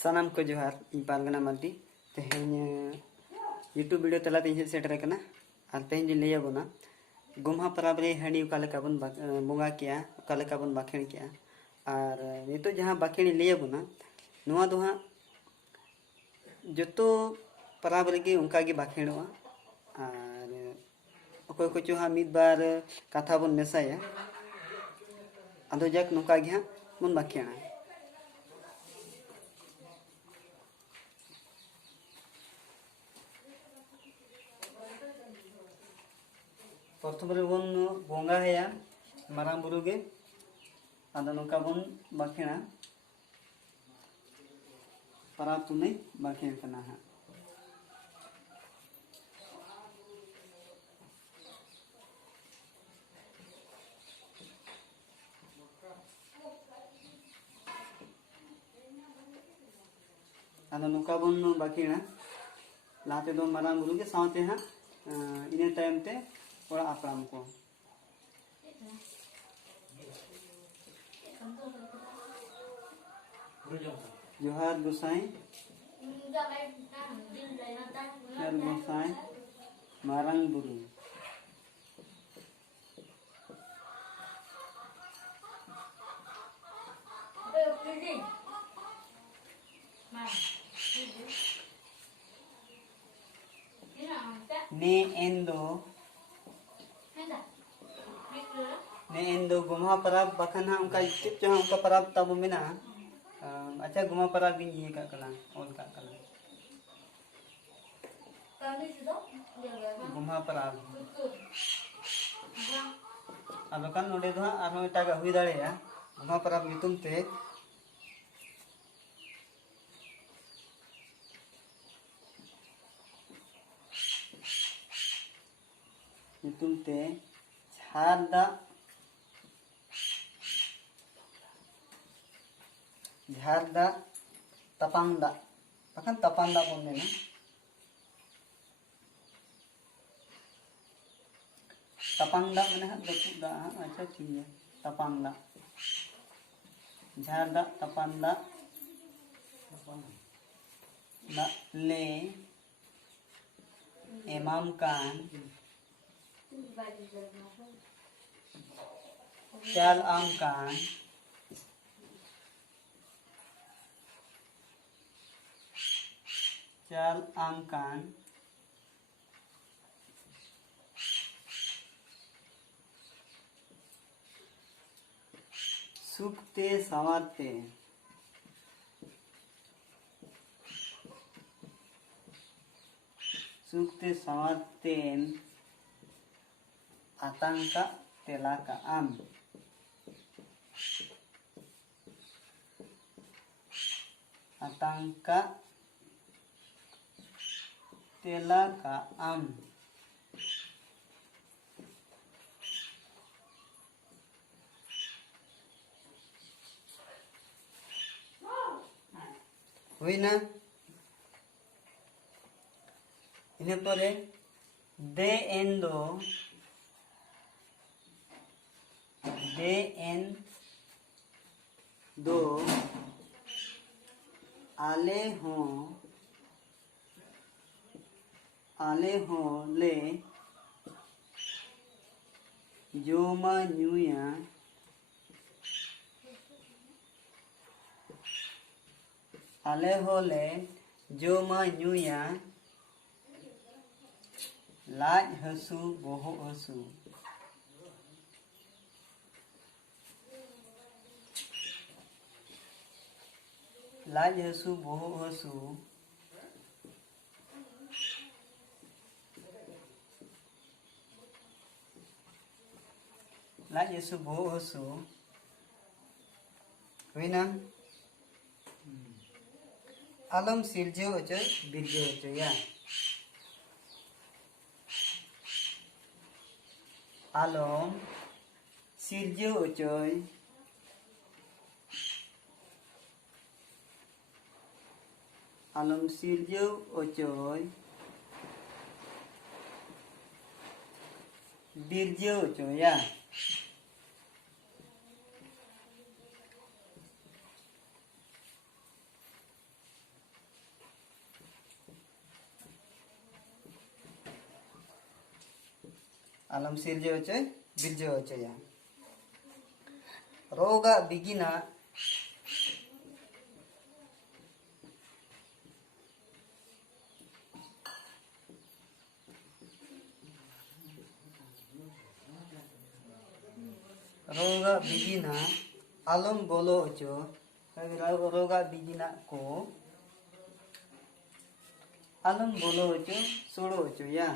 सानाम को जोहार इन पारगना मार्डी तेहेन यूट्यूब वीडियो तलाते इन सेटर कना और तेहेन जी लैया बोना गोम्हा पराब रे हांडी उकालेका बन बोंगा किया उकालेका बन बाखेण किया और नितो जहां बाखेणी लैया बोना नुआ दो हां जतो पराब रेगे उनका गे बाखेणवा और अकोय को चो हां मिद बार कथा बन मेसाया आदो जाक नुका गे हां बन बाखेणा प्रथम रे बन बोंगा हेया मारांग बुरु गे आदो नुका बन बाखेणा पराब तुने बाखेण कना हां आदो नुका बन बाखेणा लाते दो मारांग बुरु गे सावते हां इने टाइम ते ओड़ा आपराम को जोहार गोसाई गोसाई मारांग बुरु ने एंदो गोम्हा पराब बखन हां उनका चिप जो उनका पराब तब मेना अच्छा गोम्हा पराब भी ये का कला ऑन का कला गोम्हा पराब अब kan नोडे दो आरो एटा गा हुई दाड़ेया गोम्हा पराब नितुम ते झारदा तपांदा bahkan tapanda pun ना tapanda mana betul dah अच्छा ठीक है tapanda झारदा tapanda ना ले इमाम खान चाल आम खान चाल आम खान सुखते सवारते सुखते सवारते आतंका तेला का आम आतंका तेला का आम हुई ना इन्हें पर दे एन दो आले हो ले जोमा न्यूया आले हो ले जोमा न्यूया लाज हसू बोहो हसू लाज हसू बोहो हसू लाज हसू बोहो हसू हुई ना आलम सिरजो अचय बिरजो अचय या आलम सिरजो अचय आलम सिरजो अचय बिरजो अचय या आलम सिरजे होचोय बिरजे होचोया रोगा बिगिना रोगा बिगिना आलम बोलो होचो रोगा बिगिना को आलम बोलो होचो सोड़ो होचो या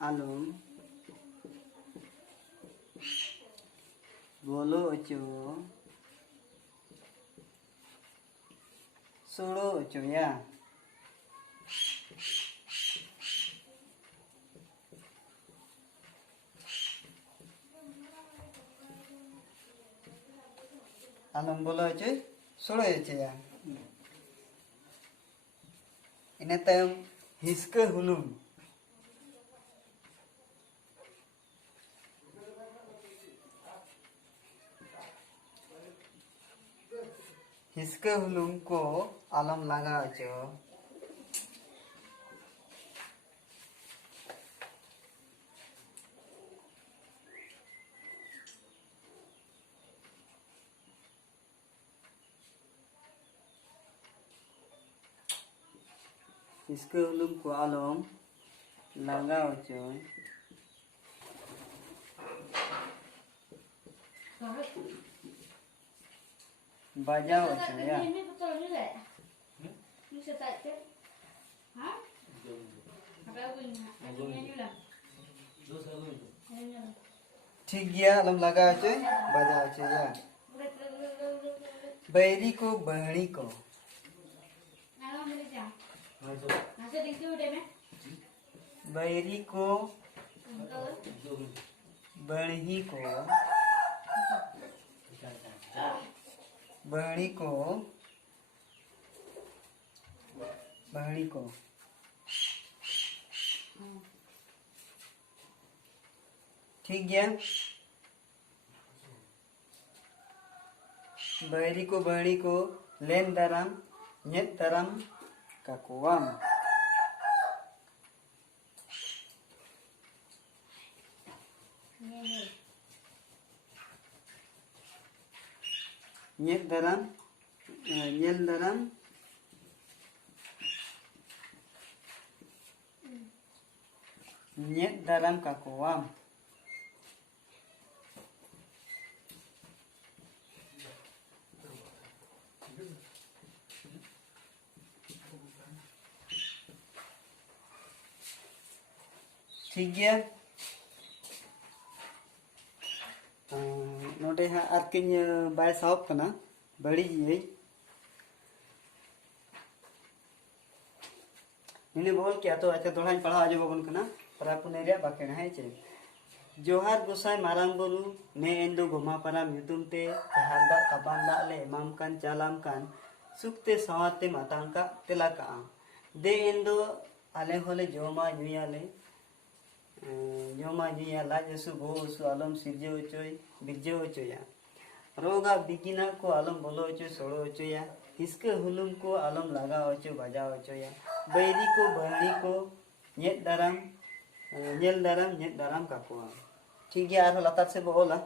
आलम बोलो होचो सोड़ो होचो या आलम बोलो होचो सोड़ो होचो या इन तायम हिस्के हुलुम हिस्के हुलुम को आलम लगा होचो इसके हुलुम को आलम लगा होचो बजाओ होचो या ठीक गया आलम लगा होचो बजाओ होचो या बैरी को बहनी को बैरी को बहनी को बहनी को बहनी को ठीक गया बैरी को बहनी को लेन दाराम nyet daram kakuam nyet daram nyel daram nyet daram kakuam ठीक गया नोटे हाँ आरकिन बाय साहब कना बड़ी ये मैंने बोल किया तो अच्छा थोड़ा पढ़ा आज बबन कना परापुने रे बाकेना है चे जोहार गोसाई मारांग बुरु ने एंदो गोमा पारा मितुम ते हारदा काबांदा ले माम कान चालाम कान सुक्ते सवाते मातांका तेला का दे एंदो आले होले जोमा जुयाले जोमा जुया लाज सु गो सु आलम सिरजे होचोय बिरजे होचोया रोगा बिगिना को आलम बोलो होचो सोड़ो होचोया हिस्के हुलुम को आलम लगा होचो बजा होचोया बैरी को बहनी को nyet daram nyel daram nyet daram kakuam ठीक है आरो लतार से बोला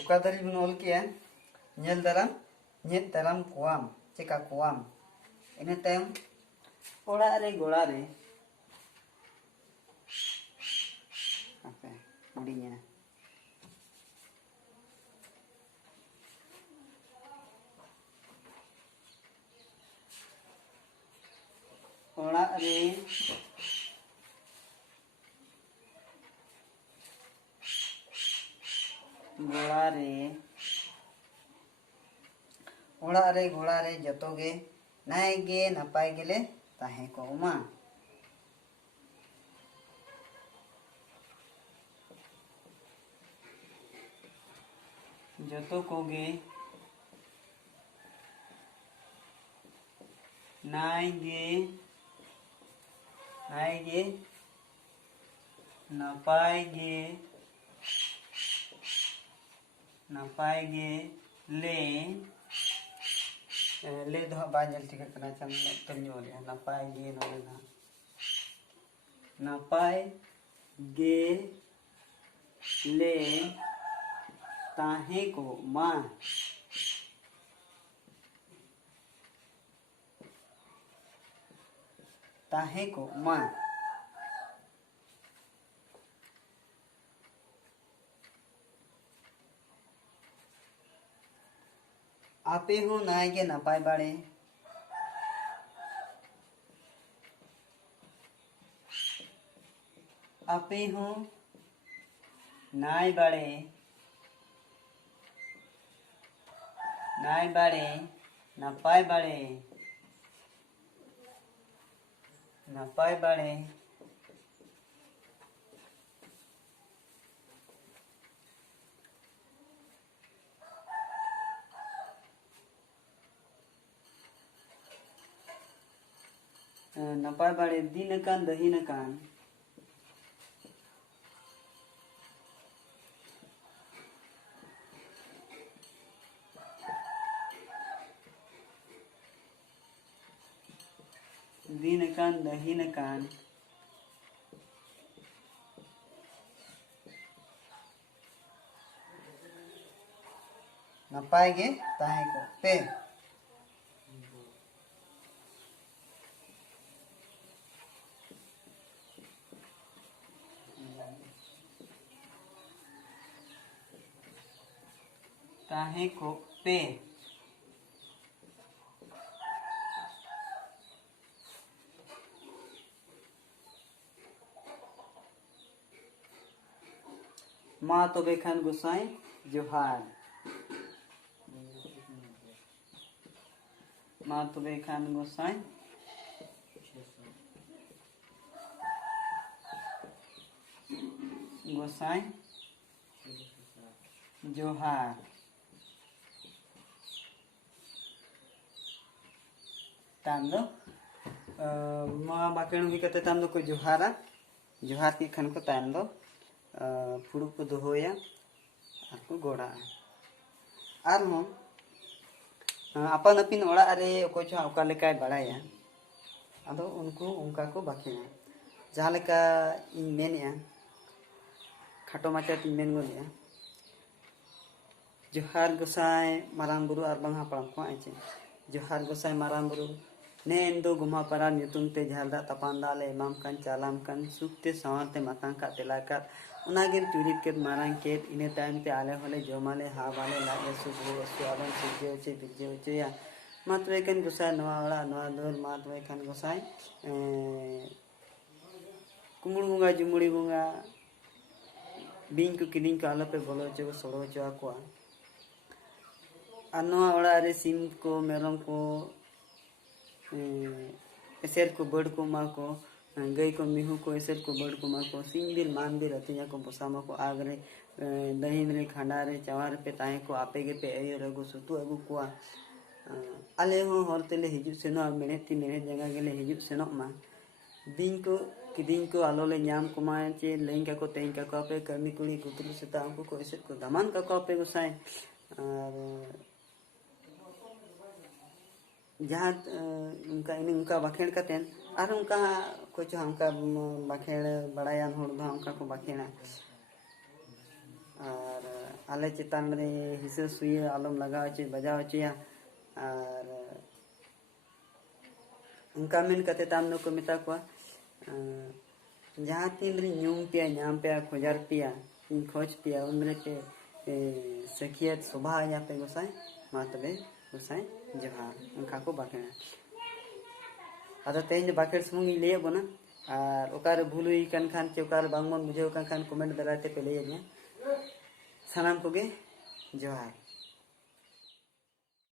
Ukadari menol kian nyel daram nyet daram kuam ceka kuam ini tem ola re gola re apa mudinya ola re गोला रे ओड़ा रे घोड़ा रे जतो गे नाय गे नपाय गेले ताहे को मा जतो को गे नाय गे नपाय गे ले दो बाजल ठीक करना चल तन्यो ले नपाय गे नो ना नपाय गे ले ताहे को मा ताहे को मा आपे हो नाय के नपाय बाड़े आपे हो नाय बाड़े नपाय बाड़े नपाय बाड़े दिन कान दहीन कान दिन कान दहीन कान नपाय गे ताहे को पे ताहे को पे मा तो बेखान गोसाई जोहार मा तो बेखान गोसाई जोहार ताम दो मा बाकेण हुई कते ताम दो को जोहारा जोहार की खन को ताम दो फुड़ू को दोहोया और को गोड़ा और हम अपन अपिन ओड़ा रे को छो ओका लेकाय बाड़ाया अदो उनको उनका को बाकीना जहाँ लेका इन मेनया खाटो माचा ती मेन गोलिया जोहार गोसाई मारांग बुरु और बंगा पड़म को आइचे जोहार गोसाई मारांग बुरु ने दो गुमा परा न्यूतुम ते झालदा तपांदा ले इमाम कान चालाम कान सुखते सवारते मकान का तेलाकात उनागिन चुरित के मारांग के इने टाइम ते आले होले जोमाले हावाले लागे सुबह सुआबन सिजे उचे बिजे उचे या मातवे कन गोसाई नवा दोल मातवे कन गोसाई कुमुड़ बुंगा जुमुड़ी बुंगा बिंग को किदिंग को आलो पे बोलो चो सोड़ो चो आकोआ अनवा ओड़ा रे सिम को मेरम को एसेर को बड़ को मा को गई को मिहू को एसेर को बड़ को मा को सिंग बिल मान बिल अतिया को बसामा को आगरे दहीन रे खांडा रे चवार पे ताहे को आपे गे पे अयो रगो सुतु अगु को आले हो हरतेले हिजु सेनो मेने जगह गेले हिजु सेनो मा बिंग को किदिंग को आलो ले न्याम को मा चे लेंगा को तेंगा को पे कमी कुड़ी कुतुल सेता हमको को एसेर को दमान का को पे गोसाई और जहाँ उनका इन उनका बाखेड़ कतेन और उनका कुछ हमका बाखेड़ बड़ायान होड़ दो हमका को बाखेड़ा और आले चितान रे हिस्से सुई आलम लगा चे बजाव चे और उनका मिन कते ताम को मिता को जहाँ तीन रे न्यूम पिया न्याम पिया खोजार पिया इन खोज पिया उनरे पे सखियत सुबह या पे गोसाई मातबे गोसाई जोहार उनका को बाकेना अदा तेज बाकेर सुमुंग ले बना और ओकार भूलुई कन खान चे ओकार बांगमन बुझे कन खान कमेंट दराते पे ले सानाम को गे जोहार।